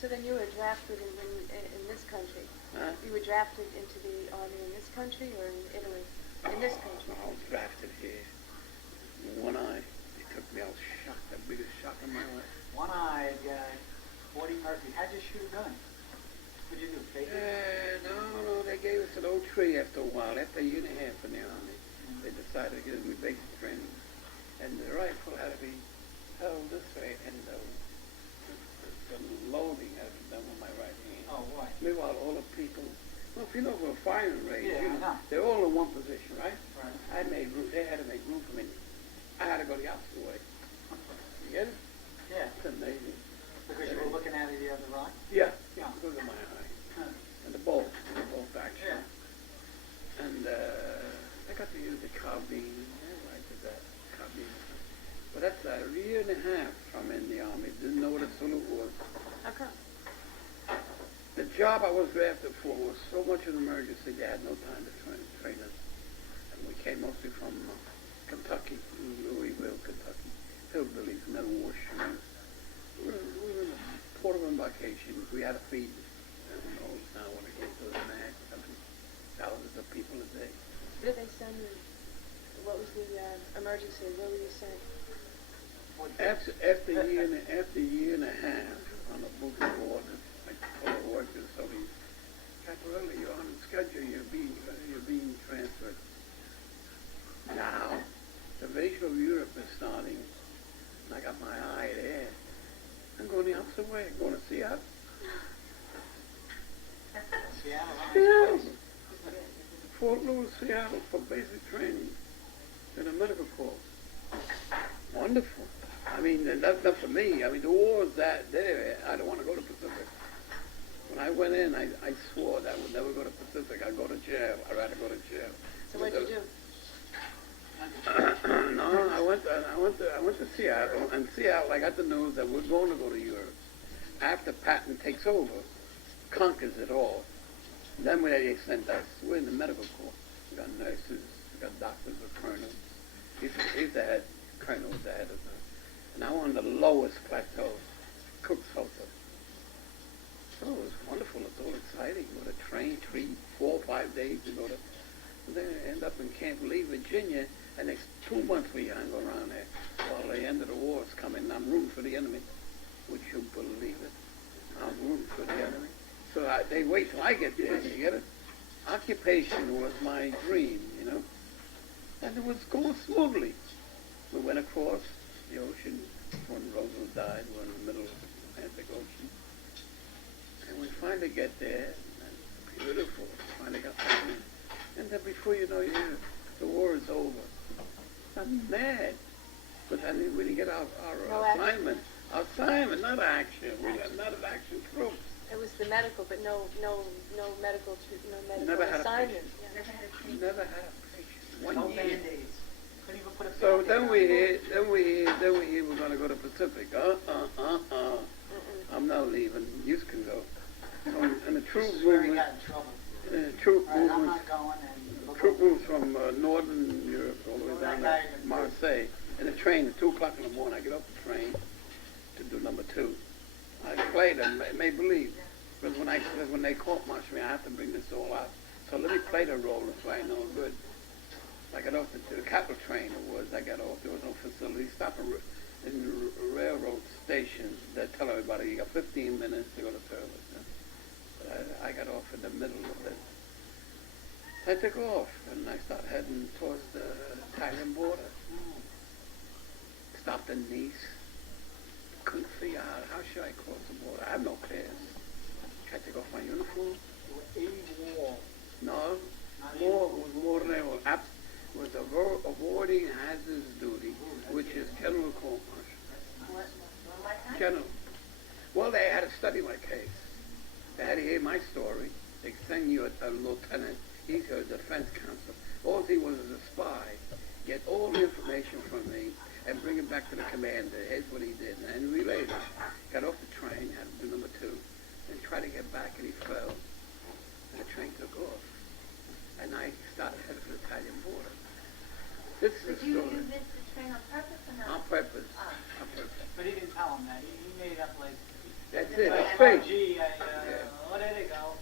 So then you were drafted in this country. Huh? You were drafted into the army in this country or in Italy? In this country. I was drafted here. One eye. They took me. I was shocked. The biggest shock of my life. One-eyed guy, 40 Murphy. How'd you shoot a gun? What'd you do? Fake it? No. They gave us an old tree after a while. After a year and a half in the army, they decided to give me basic training, and the rifle had to be held this way, and the loading had to be done with my right hand. Oh, what? Meanwhile, all the people, well, if you know, for a firing range, Yeah, you know, I know. they're all in one position, right? Right. I made room. They had to make room for me. I had to go the opposite way. You get it? Yeah. It's amazing. Because you were looking at it the other right? Yeah, Yeah. because of my eye. Huh. And the bolt action. Yeah. And I got to use the carbine. Yeah, I did that carbine. But that's a year and a half from in the army. Didn't know what a salute was. How come? The job I was drafted for was so much of an emergency they had no time to train us. And we came mostly from Kentucky, Louisville, Kentucky. Hillbillies, no washing. We were in a port of embarkation. We had to feed, now when it came to the man, thousands of people a day. Where did they send you? What was the emergency? Where were you sent? After a year and a half on a booking order, I told the workers, so Caparelli, you're on schedule, you're being transferred. Now, the invasion of Europe is starting, and I got my eye there. I'm going the opposite way. I'm going to Seattle. Seattle. Fort Lewis, Seattle, for basic training in a medical course. Wonderful. I mean, that's not for me. I mean, the war is that there. I don't want to go to Pacific. When I went in, I swore that I would never go to Pacific. I'd go to jail. I'd rather go to jail. So what did you do? No, I went to Seattle, and Seattle, I got the news that we're going to go to Europe. After Patton takes over, conquers it all. Then they sent us. We're in the medical corps. We got nurses, we got doctors, or colonels. He's the head. Colonel was the head of the. And I'm on the lowest plateau, cook's helper. So it was wonderful. It's all exciting. Go to train 4 or 5 days to go to. Then end up in Camp Lee, Virginia, and it's 2 months we hang around there while the end of the war is coming. I'm rooting for the enemy. Would you believe it? I'm rooting for the enemy. So they wait till I get there. You get it? Occupation was my dream, and it was going smoothly. We went across the ocean when Roosevelt died. We were in the middle of the Atlantic Ocean, and we finally get there. And it's beautiful. Finally got there. And then before you know it, the war is over. I'm mad. But I mean, we didn't get our assignment. Our assignment, not action. We got not an action troops. It was the medical, but no medical Never had assignment. a never had a patient. No 1 year. Band-Aids. Couldn't even put a So Band-Aid then on we it. hear we're going to go to Pacific. I'm not leaving. You can go. And the troop This is where he movement. got in trouble. Troop All right, I'm movement. not going. And Troop moves from northern Europe all the way So down that to guy- Marseille. In the train at 2 o'clock in the morning, I get off the train to do number 2. I played them, may believe. Because when they court-martial me, I have to bring this all out. So let me play the role so I know good. I got off the capital train, I got off, there was no facility. Stop in railroad stations that tell everybody you got 15 minutes to go to service. But I got off in the middle of it. I took off and I started heading towards the Italian border. Stopped in Nice. Couldn't figure out how should I cross the border. I have no clearance. Tried to take off my uniform. There were 80 walls. No, more than was avoiding hazardous duty, which is general court-martial. General. Well, they had to study my case. They had to hear my story. They send you a lieutenant. He's a defense counsel. All he was a spy. Get all the information from me and bring it back to the commander. Here's what he did. And relayed it. Got off the train, had to do number 2, and tried to get back, and he fell. And the train took off. And I started headed for the Italian border. This is the story. You missed the train on purpose or not? On purpose. Ah. On purpose. But he didn't tell him that. He made it up like That's it. It's Oh, fake. gee, oh, there they go.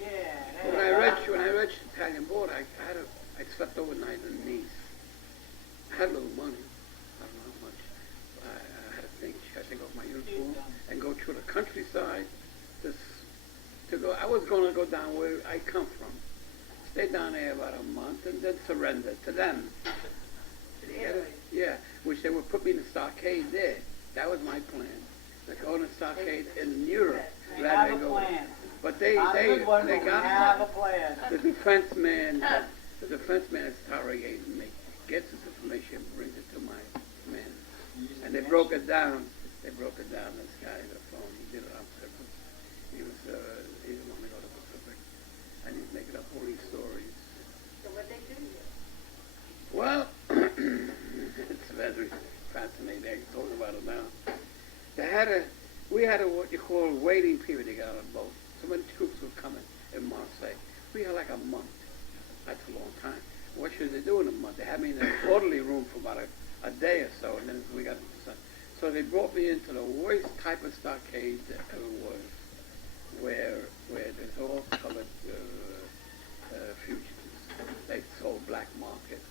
Yeah, there When they I go. reached the Italian border, I slept overnight in Nice. I had a little money. I don't know how much. I had to think. I take off my uniform and go through the countryside. Just to go. I was going to go down where I come from. Stay down there about a month and then surrender to them. Yeah, which they would put me in the stockade there. That was my plan. To go in the stockade in Europe We rather have than a go. plan. But they Not a good one, but we got have a plan. the defense man. The defense man is interrogating me, gets this information, brings it to my men, and they broke it down. They broke it down. This guy on the phone, he did it on purpose. He didn't want to go to the Pacific, and he's making up all these stories. So what they do here? Well, it's very fascinating. I can talk about it now. We had a what you call waiting period to get on a boat. So many troops were coming in Marseille. We had like a month. That's a long time. What should they do in a month? They had me in an orderly room for about a day or so, and then we got into sun. So they brought me into the worst type of stockade that ever was, where there's all colored fugitives. They sold black market,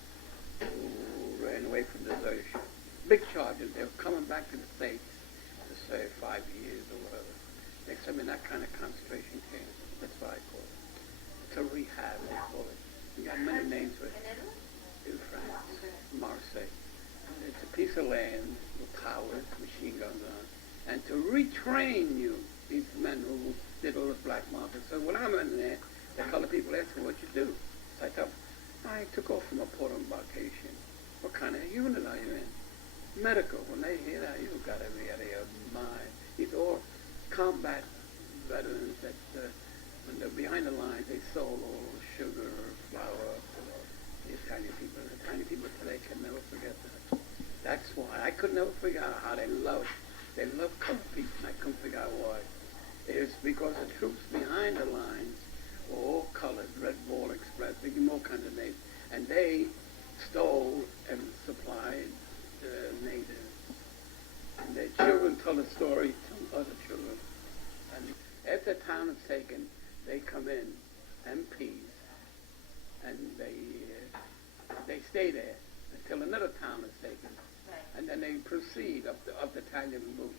who ran away from desertion. Big charges. They were coming back to the States to serve 5 years or whatever. They sent me in that kind of concentration camp. That's what I call it. It's a rehab, they call it. You got many names for it. In France, Marseille. It's a piece of land with towers, machine guns on, and to retrain you, these men who did all this black market. So when I'm in there, the colored people ask me what you do. So I tell them, I took off from a port of embarkation. What kind of unit are you in? Medical. When they hear that, you got to be out of your mind. These all combat veterans that when they're behind the lines, they sold all sugar, flour to the Italian people. The Italian people today can never forget that. That's why I could never figure out how they love colored people, and I couldn't figure out why. It's because the troops behind the lines were all colored, Red Ball Express, they give them all kinds of names, and they stole and supplied natives. And their children tell the story to other children. And after the town is taken, they come in, MPs, and they stay there until another town is taken, and then they proceed up the Italian route.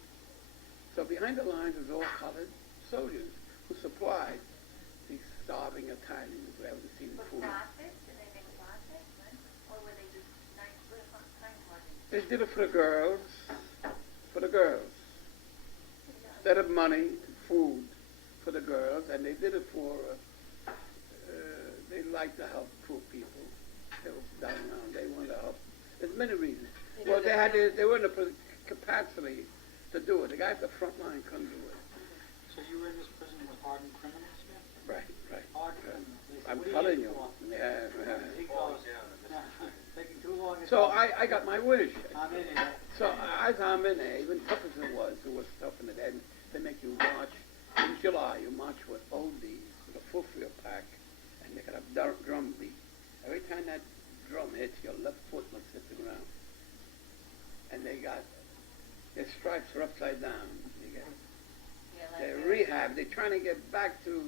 So behind the lines is all colored soldiers who supplied these starving Italians who haven't seen food. Did they make profit? Or were they just nice little kind of They did it for the girls, Instead of money, food for the girls, and they did it for, they like to help poor people. They was down around, they wanted to help. There's many reasons. Well, they were in the capacity to do it. The guy at the front line couldn't do it. So you were in this prison with hardened criminals, man? Right. Hardened criminals. They said, I'm "What are telling here you. for?" Yeah. He goes, taking too long. So I got my wish. I'm in it. So as I'm in there, even tough as it was tough in the end. They make you march. In July, you march with oldies, with a full field pack, and they got a drum beat. Every time that drum hits, your left foot must hit the ground. And they got, their stripes are upside down. You get their rehab. They're trying to get back to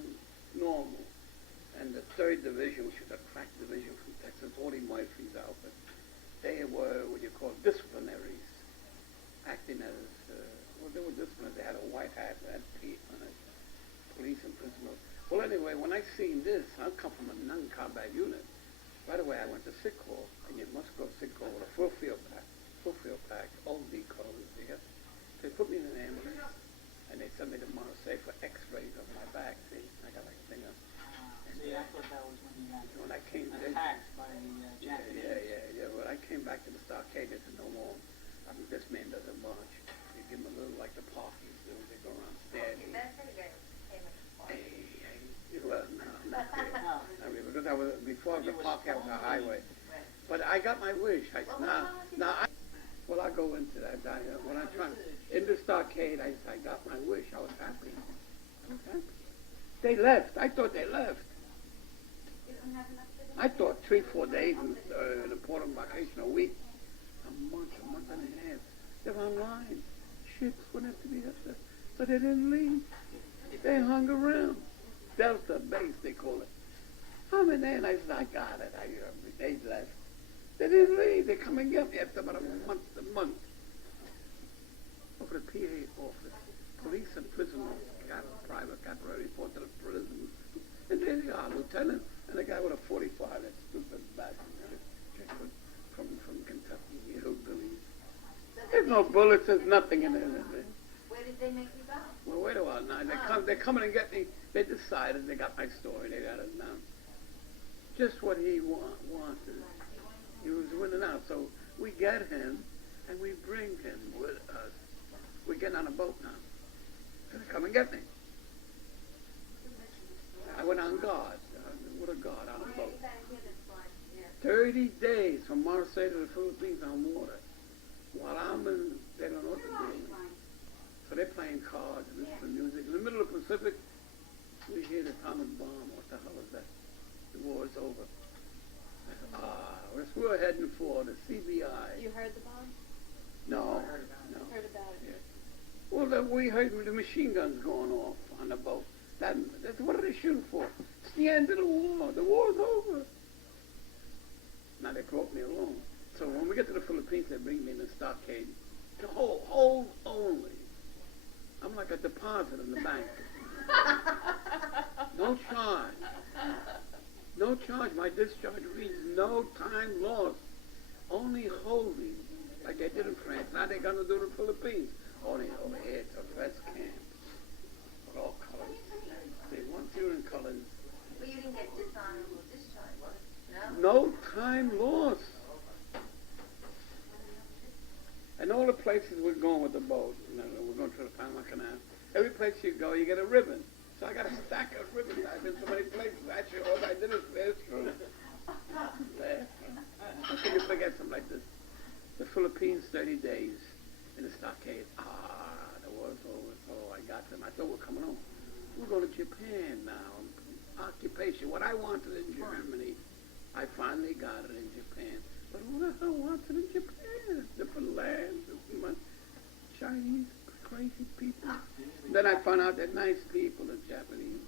normal. And the 3rd Division, which is a crack division from Texas, all these Murphys outfit, they were what you call disciplinaries, acting as, they were disciplinaries. They had a white hat that had P on it, police and principal. Well, anyway, when I seen this, I come from a non-combat unit. Right away, I went to sick call, and you must go sick call with a full field pack, OD clothes. They put me in an ambulance, and they sent me to Marseille for X-rays of my back. See, I got like thing up. See, I thought that was When I came attacked by the Japanese. Yeah. When I came back to the stockade, they said, no more. I mean, this man doesn't march. You give him a little like the parkies do. They go around standing. That's pretty good. Well, no, not there. No. I mean, because I was, before the You were park, I was a strong. highway. But I got my wish. Well, I'll go into that. When I'm trying, in the stockade, I got my wish. I was happy. They left. I thought they left. I thought 3-4 days in the port of embarkation, a week, a month and a half. They're online. Ships wouldn't have to be up there. But they didn't leave. They hung around. Delta base, they call it. I'm in there, and I said, I got it. They left. They didn't leave. They come and get me after about a month. Over the PA office. Police and prisoners got a private, got a report to the prison. And there they are, lieutenant, and a guy with a 45, that stupid bastard from Kentucky, hillbilly. There's no bullets, there's nothing in there. Where did they make you go? Well, wait a while now. They're coming and get me. They decided, they got my story, they got it down. Just what he wanted. He was winning out. So we get him, and we bring him with us. We get on a boat now. So they come and get me. I went on guard, with a guard on a boat. 30 days from Marseille to the Philippines on water. While I'm in, they don't know what to do. So they're playing cards and listening to music. In the middle of the Pacific, we hear the atomic bomb. What the hell is that? The war is over. We're heading for the CBI. You heard the bomb? No. Heard about it? Yeah. Well, we heard the machine guns going off on the boat. That's what are they shooting for? It's the end of the war. The war's over. Now they brought me along. So when we get to the Philippines, they bring me in the stockade. To hold only. I'm like a deposit in the bank. No charge. No charge. My discharge reads no time lost. Only holding, like they did in France. Now they're going to do the Philippines. Only over here, it's a rest camp. With all colors. They want you in colors. But you didn't get dishonorable discharge, No time lost. And all the places we're going with the boat, we're going through the Panama Canal. Every place you go, you get a ribbon. So I got a stack of ribbons. I've been so many places. Actually, all I did is pass through. How can you forget something like this? The Philippines, 30 days in the stockade. The war's over. So I got them. I thought we're coming home. We're going to Japan now. Occupation. What I wanted in Germany, I finally got it in Japan. But who the hell wants it in Japan? Different lands, different Chinese, crazy people. Then I found out they're nice people, the Japanese.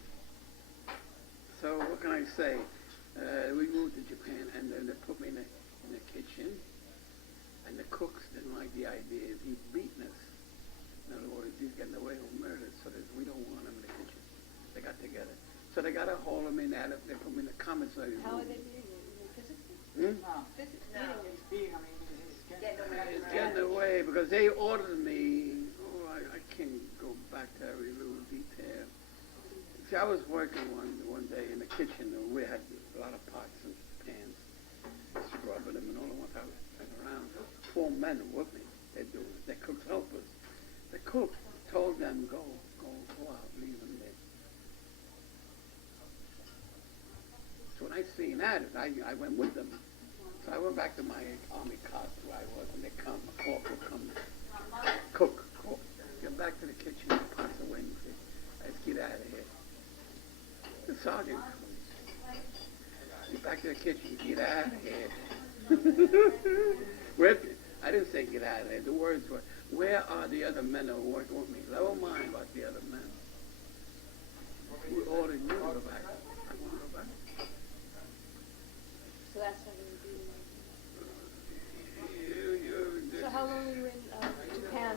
So what can I say? We moved to Japan, and then they put me in the kitchen, and the cooks didn't like the idea of he's beating us. In other words, he's getting away with murder, so we don't want him in the kitchen. They got together. So they got a hold of me, and they put me in the commissary room. How are they beating you? Physically? No. Physically No. beating you? He's Getting away. It's getting away because they ordered me. I can't go back to every little detail. See, I was working one day in the kitchen, and we had a lot of pots and pans, scrubbing them and all. And once I was turning around, 4 men were with me. They cooks help us. The cook told them, go out, leave them there. So when I seen that, I went with them. So I went back to my army cot where I was, and they come, a corporal comes, cook, get back to the kitchen, the pots are waiting for you. Let's get out of here. The sergeant comes. Get back to the kitchen, get out of here. I didn't say get out of there. The words were, where are the other men who were working with me? Never mind about the other men. We ordered you to go back. I want to go back. So that's how they were beating you. So how long were you in Japan?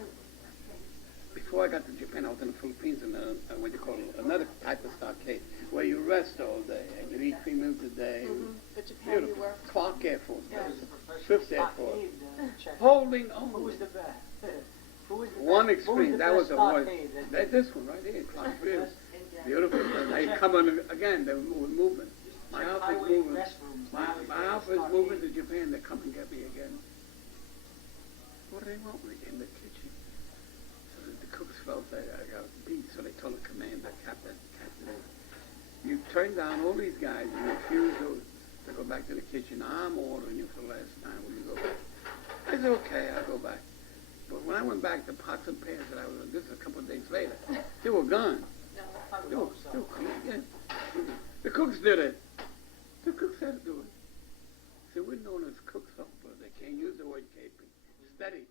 Before I got to Japan, I was in the Philippines in what you call another type of stockade, where you rest all day and you eat 3 meals a day. But Japan, Beautiful. you worked? Clark Air Force Yeah. Base, 5th Air Force. Check. Holding Who only. was the best? Who was the One best? extreme, that was the one. worst. This one right here, Clark Field. Beautiful. And they come on again, they were moving. My outfit's moving. My outfit's moving to Japan, they come and get me again. What do they want me in the kitchen? So the cooks felt that I got beat, so they told the commander, Captain, you turned down all these guys and refused to go back to the kitchen. I'm ordering you for the last time. Will you go back? I said, okay, I'll go back. But when I went back, the pots and pans that I was, this is a couple of days later, they were gone. They were clean again. The cooks did it. The cooks had to do it. See, we're known as cooks helper. They can't use the word caping. Steady.